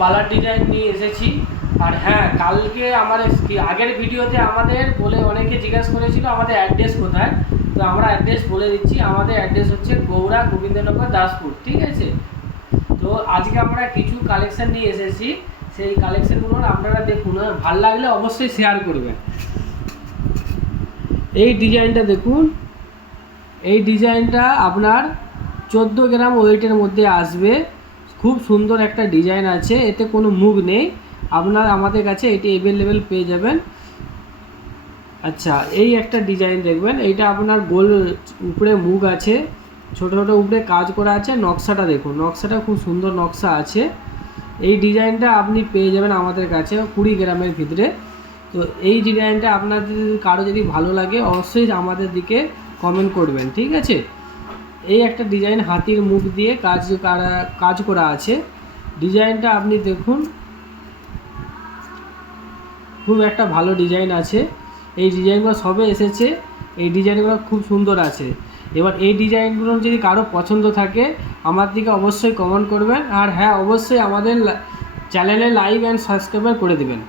বালার ডিজাইন নিয়ে এসেছি। আর হ্যাঁ, কালকে আমার আগের ভিডিওতে আমাদের বলে অনেকে জিজ্ঞাসা করেছিল আমাদের অ্যাড্রেস কোথায়, তো আমরা অ্যাড্রেস বলে দিচ্ছি। আমাদের অ্যাড্রেস হচ্ছে গৌড়া গোবিন্দনগর দাসপুর, ঠিক আছে। তো আজকে আমরা কিছু কালেকশান নিয়ে এসেছি, সেই কালেকশানগুলো আপনারা দেখুন, ভালো লাগলে অবশ্যই শেয়ার করবেন। এই ডিজাইনটা দেখুন, এই ডিজাইনটা আপনার 14 গ্রাম ওয়েটের মধ্যে আসবে। খুব সুন্দর একটা ডিজাইন আছে, এতে কোনো মুখ নেই। আপনার আমাদের কাছে এটি অ্যাভেলেবেল পেয়ে যাবেন। আচ্ছা, এই একটা ডিজাইন দেখবেন, এইটা আপনার গোল উপরে মুখ আছে, ছোট ছোট উপরে কাজ করা আছে। নকশাটা দেখুন, নকশাটা খুব সুন্দর নকশা আছে। এই ডিজাইনটা আপনি পেয়ে যাবেন আমাদের কাছে 20 গ্রামের ভিতরে। তো এই ডিজাইনটা আপনাদের কারো যদি ভালো লাগে অবশ্যই আমাদের দিকে কমেন্ট করবেন, ঠিক আছে। এই একটা ডিজাইন হাতির মুখ দিয়ে কাজ করা আছে। ডিজাইনটা আপনি দেখুন, খুব একটা ভালো ডিজাইন আছে। এই ডিজাইনগুলো সবে এসেছে, এই ডিজাইনগুলো খুব সুন্দর আছে। এবার এই ডিজাইনগুলো যদি কারো পছন্দ থাকে আমার দিকে অবশ্যই কমেন্ট করবেন। আর হ্যাঁ, অবশ্যই আমাদের চ্যানেলে লাইক অ্যান্ড সাবস্ক্রাইব করে দেবেন।